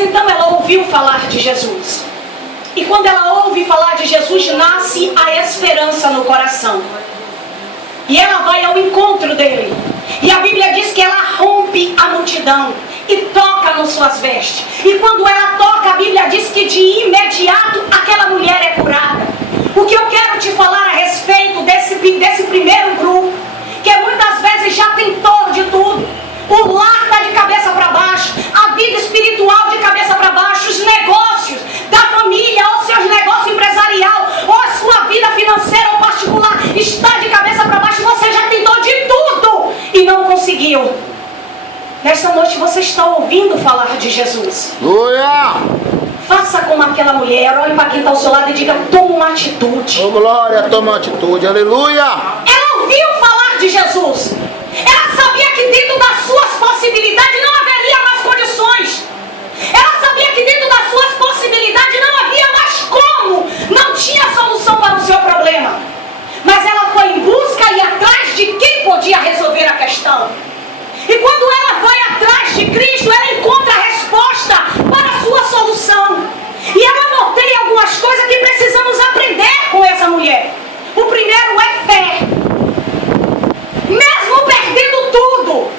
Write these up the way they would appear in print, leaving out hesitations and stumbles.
então ela ouviu falar de Jesus. E quando ela ouve falar de Jesus, nasce a esperança no coração. E ela vai ao encontro dele. E a Bíblia diz que ela rompe a multidão e toca nas suas vestes. E quando ela toca, a Bíblia diz que de imediato aquela mulher é curada. O que eu quero te falar a respeito desse primeiro grupo, que muitas vezes já tentou de tudo. O lar está de cabeça para baixo, a vida espiritual de cabeça para baixo, os negócios da família, ou seus negócios empresarial, ou a sua vida financeira ou particular está de cabeça para baixo. Você já tentou de tudo e não conseguiu. Nesta noite você está ouvindo falar de Jesus. Glória! Faça como aquela mulher, olhe para quem está ao seu lado e diga: toma uma atitude. Oh, glória, toma uma atitude, aleluia! Ela ouviu falar de Jesus. Ela sabia que dentro das suas possibilidades não haveria mais condições. Ela sabia que dentro das suas possibilidades não havia mais como. Não tinha solução para o seu problema. Mas ela foi em busca e atrás de quem podia resolver a questão. E quando ela vai atrás de Cristo, ela encontra a resposta para a sua solução. E eu anotei algumas coisas que precisamos aprender com essa mulher. O primeiro é fé. Mesmo perdendo tudo,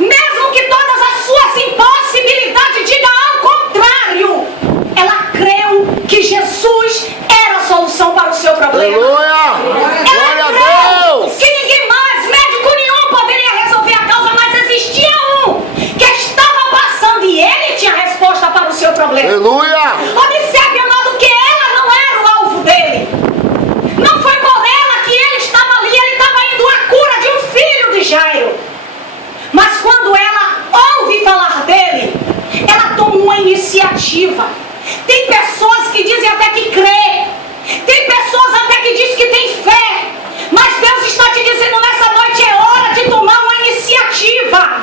mesmo que todas as suas impossibilidades digam ao contrário, ela creu que Jesus era a solução para o seu problema. Aleluia! Glória a Deus! Que ninguém mais, médico nenhum, poderia resolver a causa, mas existia um que estava passando e ele tinha a resposta para o seu problema. Aleluia! Observe, amado, que ela não era o alvo dele. Não foi por ela que ele estava ali, ele estava indo à cura de um filho de Jairo. Mas quando ela ouve falar dele, ela toma uma iniciativa. Tem pessoas que dizem até que crê, tem pessoas até que dizem que tem fé, mas Deus está te dizendo nessa noite: é hora de tomar uma iniciativa,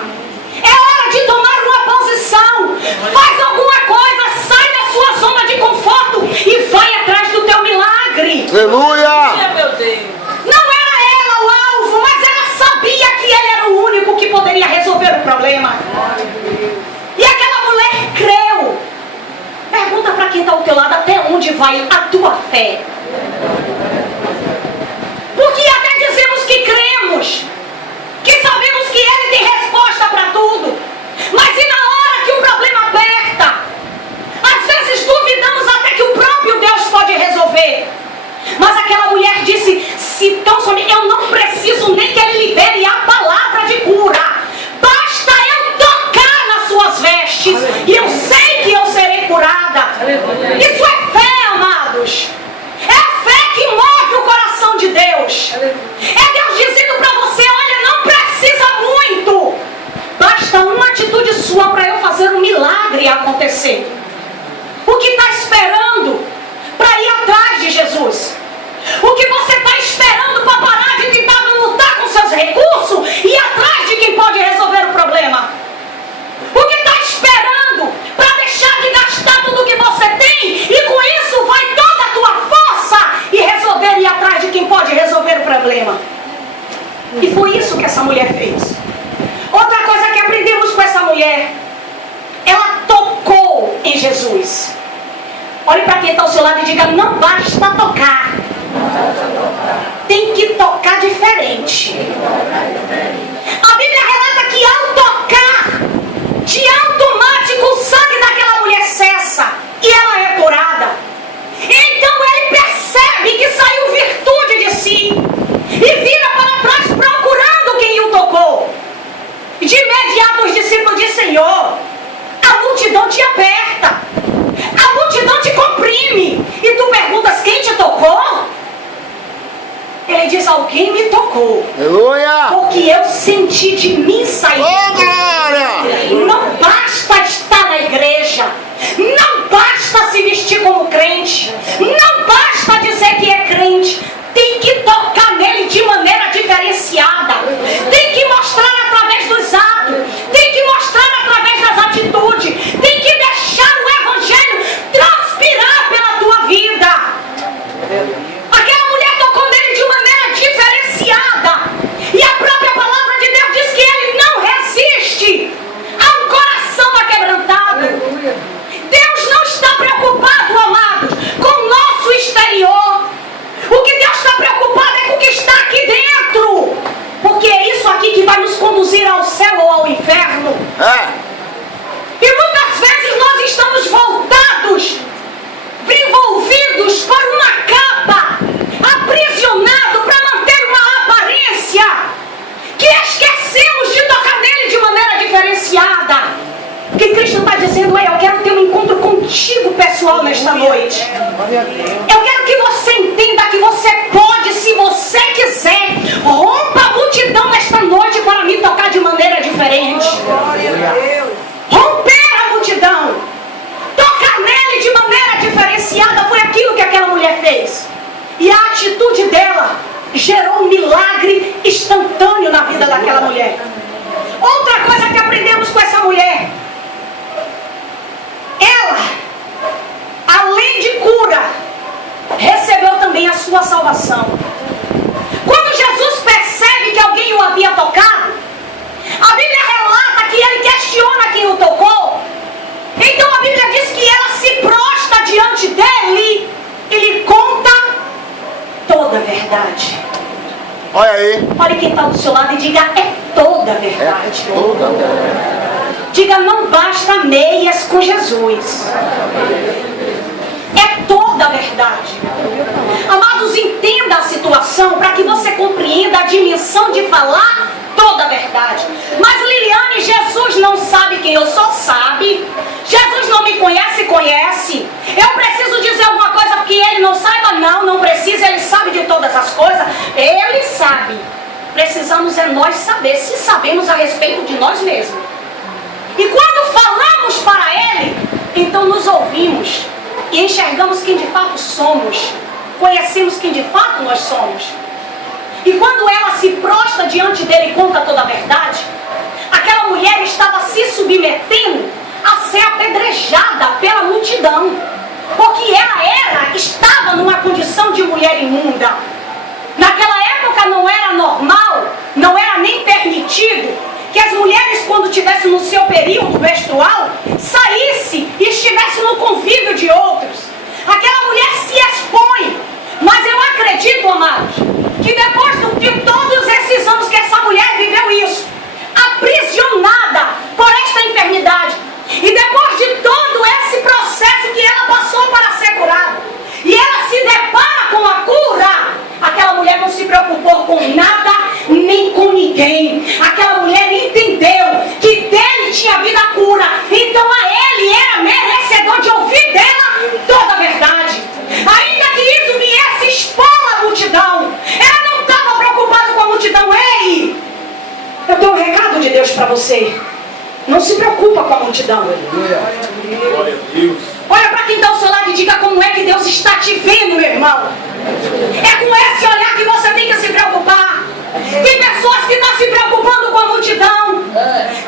é hora de tomar uma posição. Faz alguma coisa, sai da sua zona de conforto e vai atrás do teu milagre. Aleluia! Meu Deus. Não era ela o alvo, mas ela sabia que ele era o único que poderia resolver o problema. E aquela mulher creu. Pergunta para quem está ao teu lado: até onde vai a tua fé? Porque até dizemos que cremos, que sabemos que ele tem resposta para tudo, mas e na hora que o problema aperta? Às vezes duvidamos até que o próprio Deus pode resolver. Mas aquela mulher disse: se tão somente eu não preciso nem que ele libere a palavra de cura, basta eu tocar nas suas vestes e eu sei que eu serei curada. Isso é fé, amados. É a fé que move o coração de Deus. É Deus dizendo para você: olha, não precisa muito, basta uma atitude sua para eu fazer um milagre acontecer. O que está esperando para ir atrás de Jesus? O que você está esperando para parar de tentar lutar com seus recursos e ir atrás de quem pode resolver o problema? O que está esperando para deixar de gastar tudo que você tem e com isso vai toda a tua força e resolver ir atrás de quem pode resolver o problema? E foi isso que essa mulher fez. Outra coisa que aprendemos com essa mulher: ela tocou em Jesus. Olhe para quem está ao seu lado e diga: não basta tocar, tem que tocar diferente. A Bíblia relata que ao tocar, de automático o sangue daquela mulher cessa e ela é curada. Então ele percebe que saiu virtude de si e vira para trás procurando quem o tocou. De imediato os discípulos dizem: Senhor, a multidão te aperta, a multidão te comprime, e tu perguntas: quem te tocou? Ele diz: alguém me tocou. Aleluia! Porque eu senti de mim sair. Oh, glória! Não basta estar na igreja, não basta se vestir como crente, não basta dizer que é crente. Tem que tocar nele de maneira diferenciada, tem que mostrar através dos atos, tem que mostrar através das atitudes, tem que deixar o evangelho transpirar pela tua vida. Aquela mulher tocou nele de maneira diferenciada, e a própria palavra de Deus diz que ele não resiste a um coração dizendo: ei, eu quero ter um encontro contigo pessoal nesta noite. Eu quero que você entenda que você pode, se você quiser, rompa a multidão nesta noite para me tocar de maneira diferente. Romper a multidão, tocar nele de maneira diferenciada, foi aquilo que aquela mulher fez. E a atitude dela gerou um milagre instantâneo na vida daquela mulher. Outra coisa que aprendemos com essa mulher: ela, além de cura, recebeu também a sua salvação. Quando Jesus percebe que alguém o havia tocado, a Bíblia relata que ele questiona quem o tocou. Então a Bíblia diz que ela se prostra diante dele e lhe conta toda a verdade. Olha aí. Olha quem está do seu lado e diga: é toda a verdade. É toda a verdade. Diga: não basta meias com Jesus. É toda a verdade. Amados, entenda a situação para que você compreenda a dimensão de falar toda a verdade. Mas Liliane, Jesus não sabe quem eu sou, sabe. Jesus não me conhece, conhece. Eu preciso dizer alguma coisa porque ele não saiba? Não precisa, ele sabe de todas as coisas. Ele sabe. Precisamos é nós saber, se sabemos a respeito de nós mesmos. E quando falamos para ele, então nos ouvimos e enxergamos quem de fato somos. Conhecemos quem de fato nós somos. E quando ela se prostra diante dele e conta toda a verdade, aquela mulher estava se submetendo a ser apedrejada pela multidão, porque ela estava numa condição de mulher imunda. Naquela época não era normal, não era nem permitido que as mulheres, quando estivessem no seu período menstrual, saíssem e estivessem no convívio de outros. Aquela mulher se expõe. Mas eu acredito, amados, que depois de todos esses anos que essa mulher viveu isso, aprisionada por esta enfermidade, e depois de todo esse processo que ela passou para ser curada, e ela se depara com a cura, aquela mulher não se preocupou com nada, nem com ninguém. Aquela mulher entendeu que dele tinha havido a cura, então a ele era merecedor de ouvir dela toda a verdade. Ainda que isso viesse expor a multidão, ela não estava preocupada com a multidão. Ei, eu tenho um recado de Deus para você: não se preocupa com a multidão. Glória a Deus. Olha para quem está ao seu lado e diga como é que Deus está te vendo, meu irmão. É com esse olhar que você tem que se preocupar. Tem pessoas que estão se preocupando com a multidão.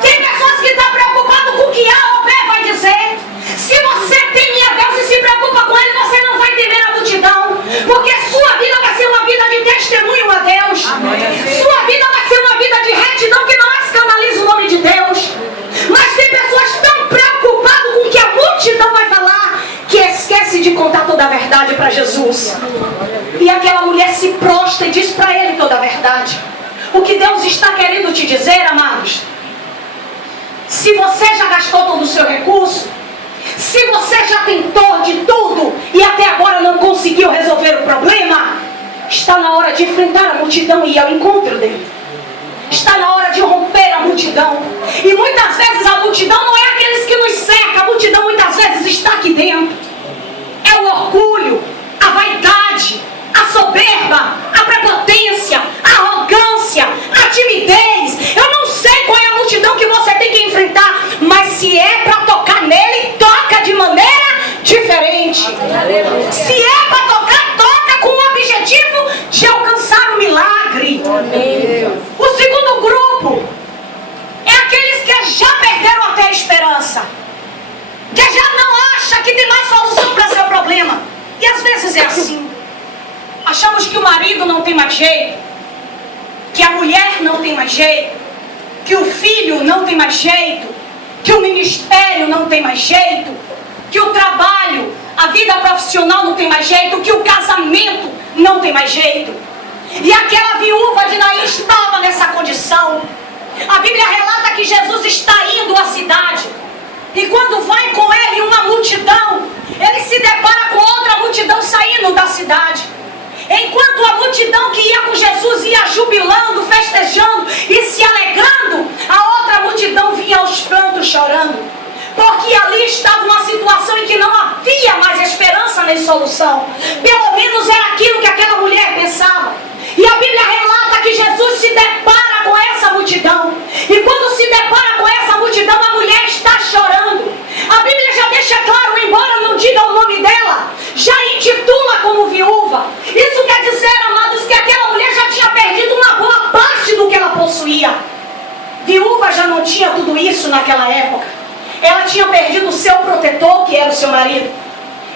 Tem pessoas que estão preocupadas com o que A ou B vai dizer. Se você teme a Deus e se preocupa com Ele, você não vai temer a multidão, porque sua vida vai ser uma vida de testemunho a Deus. Sua vida vai ser uma vida de retidão que não escandaliza o nome de Deus. Mas tem pessoas tão preocupadas com o que a multidão vai falar, que esquece de contar toda a verdade para Jesus. E aquela mulher se prostra e diz para ele toda a verdade. O que Deus está querendo te dizer, amados: se você já gastou todo o seu recurso, se você já tentou de tudo e até agora não conseguiu resolver o problema, está na hora de enfrentar a multidão e ir ao encontro dele. Está na hora de romper a multidão. E muitas vezes a multidão não é aqueles que nos cercam. A multidão muitas vezes está aqui dentro. É o orgulho, a vaidade, a soberba, a prepotência, a arrogância, a timidez. Eu não sei qual é a multidão que você tem que enfrentar, mas se é para tocar nele, toca de maneira diferente. Se é para tocar, toca com o objetivo de alcançar o milagre. O segundo grupo é aqueles que já perderam até a esperança, que já não acha que tem mais solução para seu problema. E às vezes é assim. Achamos que o marido não tem mais jeito, que a mulher não tem mais jeito, que o filho não tem mais jeito, que o ministério não tem mais jeito, que o trabalho, a vida profissional não tem mais jeito, que o casamento não tem mais jeito. E aquela viúva de Naim estava nessa condição. A Bíblia relata que Jesus está indo à cidade, e quando vai com ele uma multidão, ele se depara com outra multidão saindo da cidade. Enquanto a multidão que ia com Jesus ia jubilando, festejando e se alegrando, a outra multidão vinha aos prantos chorando, porque ali solução. Pelo menos era aquilo que aquela mulher pensava. E a Bíblia relata que Jesus se depara com essa multidão. E quando se depara com essa multidão, a mulher está chorando. A Bíblia já deixa claro, embora não diga o nome dela, já intitula como viúva. Isso quer dizer, amados, que aquela mulher já tinha perdido uma boa parte do que ela possuía. Viúva já não tinha tudo isso naquela época. Ela tinha perdido o seu protetor, que era o seu marido.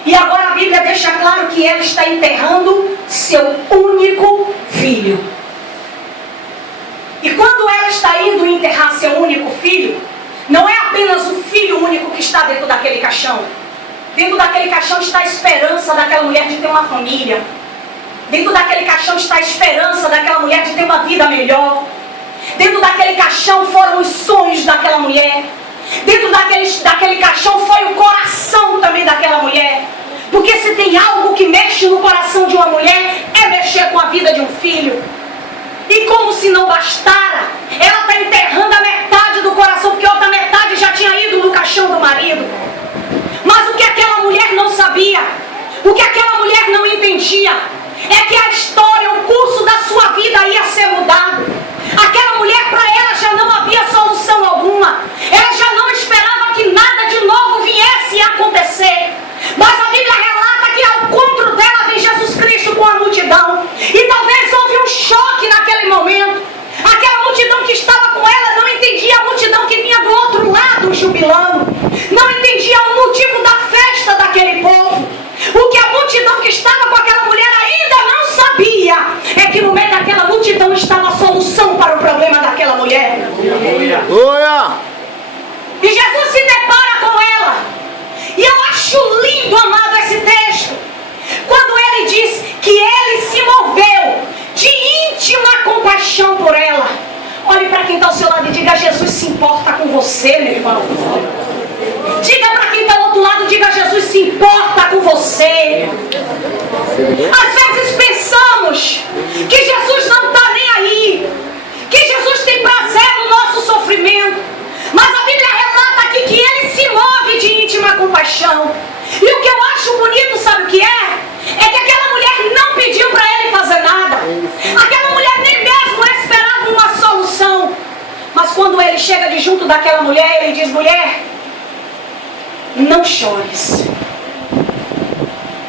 E agora a Bíblia deixa claro que ela está enterrando seu único filho. E quando ela está indo enterrar seu único filho, não é apenas o filho único que está dentro daquele caixão. Dentro daquele caixão está a esperança daquela mulher de ter uma família. Dentro daquele caixão está a esperança daquela mulher de ter uma vida melhor. Dentro daquele caixão foram os sonhos daquela mulher. Dentro daquele caixão foi o coração também daquela mulher. Porque se tem algo que mexe no coração de uma mulher, é mexer com a vida de um filho. E como se não bastara, ela está enterrando a metade do coração, porque a outra metade já tinha ido no caixão do marido. Mas o que aquela mulher não sabia, o que aquela mulher não entendia, é que a história, o curso da sua vida ia ser mudado. Aquela mulher, para ela, já não havia solução alguma. Ela já não esperava que nada de novo viesse a acontecer. Mas a Bíblia relata que ao encontro dela vem Jesus Cristo com a multidão. E talvez houve um choque naquele momento. Aquela multidão que estava com ela não entendia a multidão que vinha do outro lado jubilando. Não entendia o motivo da festa daquele povo. O que a multidão que estava com aquela mulher ainda não sabia é que no meio daquela multidão estava a solução para o problema daquela mulher. E Jesus se depara com ela. E eu acho lindo, amado, esse texto. Quando ele diz que ele se moveu de íntima compaixão por ela. Olhe para quem está ao seu lado e diga: Jesus se importa com você, meu irmão. Diga para quem está ao outro lado, diga: Jesus se importa com você. Às vezes pensamos que Jesus não está nem aí, que Jesus tem prazer no nosso sofrimento. Mas a Bíblia relata aqui que ele se move de íntima compaixão. E o que eu acho bonito, sabe o que é? É que aquela mulher não pediu para ele fazer nada. Aquela mulher nem mesmo esperava uma solução. Mas quando ele chega de junto daquela mulher, ele diz: mulher, não chores.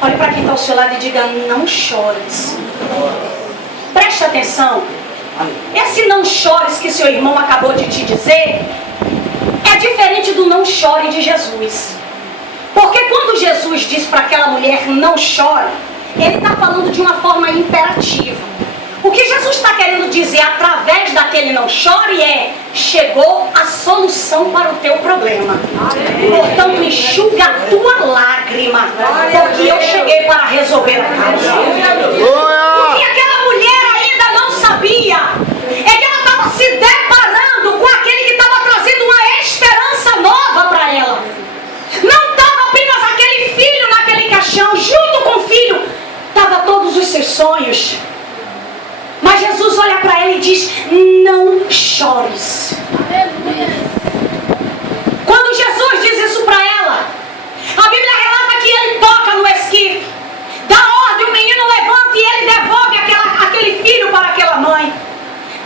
Olhe para quem está ao seu lado e diga: não chores. Preste atenção. Esse não chores que seu irmão acabou de te dizer é diferente do não chore de Jesus. Porque quando Jesus diz para aquela mulher não chore, ele está falando de uma forma imperativa. O que Jesus está querendo dizer através daquele não chore é: chegou a solução para o teu problema. Portanto, enxuga a tua lágrima, porque eu cheguei para resolver a causa. O que aquela mulher ainda não sabia é que ela estava se deparando com aquele que estava trazendo uma esperança nova para ela. Não estava apenas aquele filho naquele caixão, junto com o filho estava todos os seus sonhos. Mas Jesus olha para ela e diz: não chores. Quando Jesus diz isso para ela, a Bíblia relata que ele toca no esquife, dá ordem, o menino levanta e ele devolve aquele filho para aquela mãe.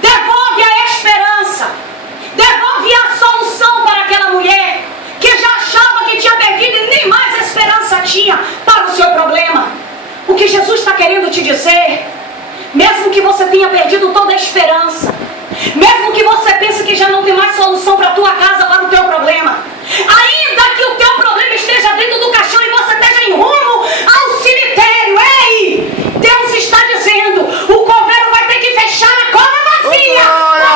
Devolve a esperança, devolve a solução para aquela mulher que já achava que tinha perdido e nem mais esperança tinha para o seu problema. O que Jesus está querendo te dizer: mesmo que você tenha perdido toda a esperança, mesmo que você pense que já não tem mais solução para a tua casa, para o teu problema, ainda que o teu problema esteja dentro do caixão e você esteja em rumo ao cemitério, ei, Deus está dizendo: o coveiro vai ter que fechar a cova vazia,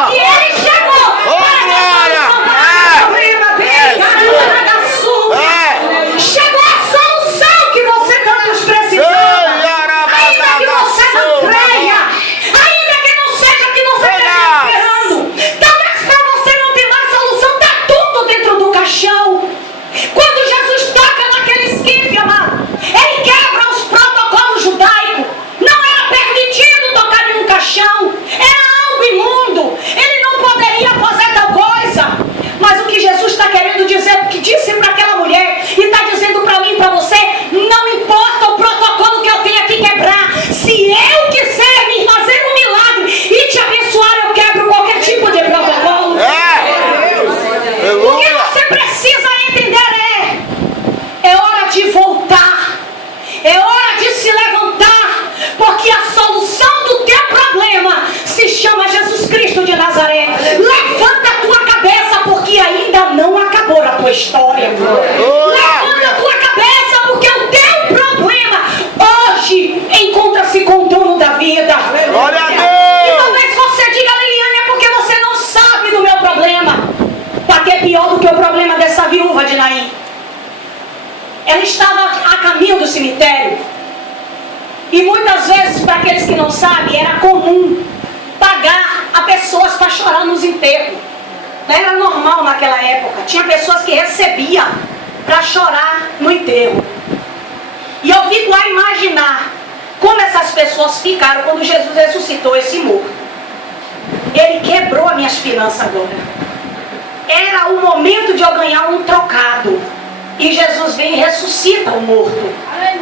porque ele chegou para a solução para o problema dele. Chegou a solução que você tanto precisava. Ainda que você não creia, ainda que não seja o que você está esperando, talvez para você não ter mais solução, está tudo dentro do caixão. Quando ainda não acabou a tua história. Levanta a tua cabeça, porque o teu problema hoje encontra-se com o dono da vida. Glória a Deus. E talvez você diga, Liliane, é porque você não sabe do meu problema. Para que é pior do que o problema dessa viúva de Naim. Ela estava a caminho do cemitério. E muitas vezes, para aqueles que não sabem, era comum pagar a pessoas para chorar nos enterros. Não era normal naquela época. Tinha pessoas que recebiam para chorar no enterro. E eu fico a imaginar como essas pessoas ficaram quando Jesus ressuscitou esse morto. Ele quebrou as minhas finanças agora. Era o momento de eu ganhar um trocado. E Jesus vem e ressuscita o morto.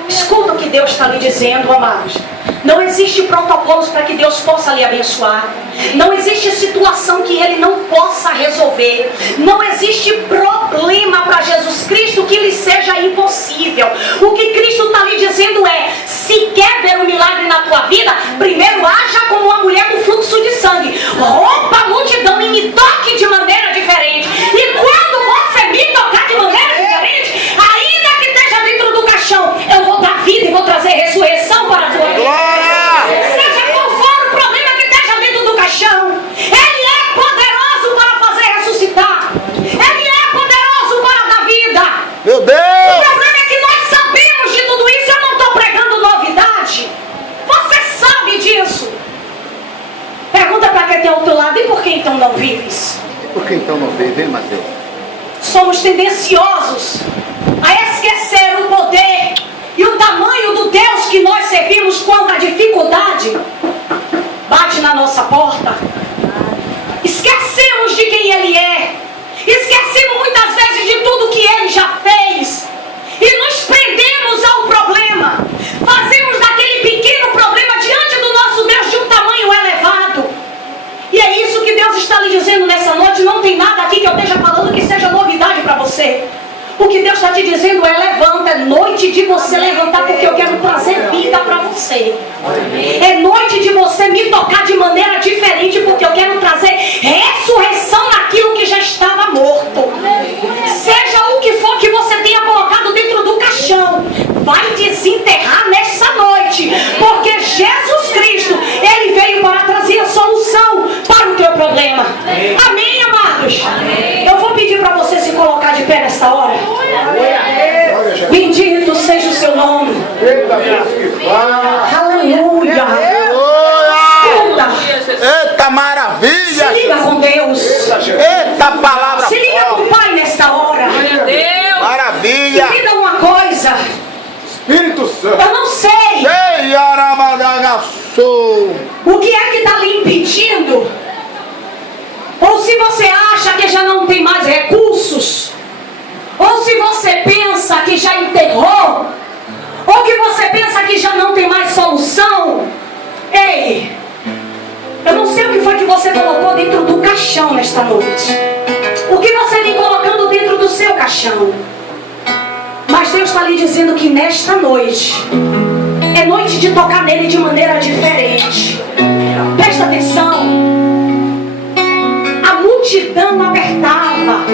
Escuta o que Deus está lhe dizendo, amados. Não existe protocolos para que Deus possa lhe abençoar. Não existe situação que Ele não possa resolver. Não existe problema para Jesus Cristo que lhe seja impossível. O que Cristo está lhe dizendo é: se quer ver um milagre na tua vida, primeiro haja como uma mulher do fluxo de sangue. Rompa a multidão e me toque de maneira diferente. E quando você me tocar de maneira diferente, ainda que esteja dentro do caixão, eu vou dar vida e vou trazer ressurreição para a tua vida. Seja qual for o problema que esteja dentro do caixão, Ele é poderoso para fazer ressuscitar. Ele é poderoso para dar vida. Meu Deus. O problema é que nós sabemos de tudo isso. Eu não estou pregando novidade. Você sabe disso. Pergunta para quem tem ao teu lado: e por que então não vives? Por que então não vive, hein, Mateus? Somos tendenciosos a esquecer o poder e o tamanho do Deus que nós servimos quando a dificuldade bate na nossa porta. Esquecemos de quem Ele é. Esquecemos muitas vezes de tudo que Ele já fez. E nos prendemos ao problema. Fazemos daquele pequeno problema diante do nosso Deus de um tamanho elevado. E é isso que Deus está lhe dizendo nessa noite. Não tem nada aqui que eu esteja falando que seja novidade para você. O que Deus está te dizendo é: levanta. É noite de você levantar, porque eu quero trazer vida para você. É noite de você me tocar de maneira diferente, porque eu quero trazer ressurreição naquilo que já estava morto. Seja o que for que você tenha colocado dentro do caixão, vai desenterrar nessa noite, porque Jesus Cristo, Ele veio para trazer a solução para o teu problema. Amém, amados? Eu vou pedir para você se colocar de pé nessa hora. Bendito seja o seu nome. Aleluia. Eita maravilha. Se liga com Deus. Eita palavra. Se liga com o Pai nesta hora. Maravilha. Me diga uma coisa. Espírito Santo. Eu não sei Ei, arabadagaçou. o que é que está lhe impedindo. Ou se você acha que já não tem mais recursos. Ou se você pensa que já enterrou. Ou que você pensa que já não tem mais solução. Ei, eu não sei o que foi que você colocou dentro do caixão nesta noite. O que você vem colocando dentro do seu caixão. Mas Deus está lhe dizendo que nesta noite é noite de tocar nele de maneira diferente. Presta atenção. A multidão apertava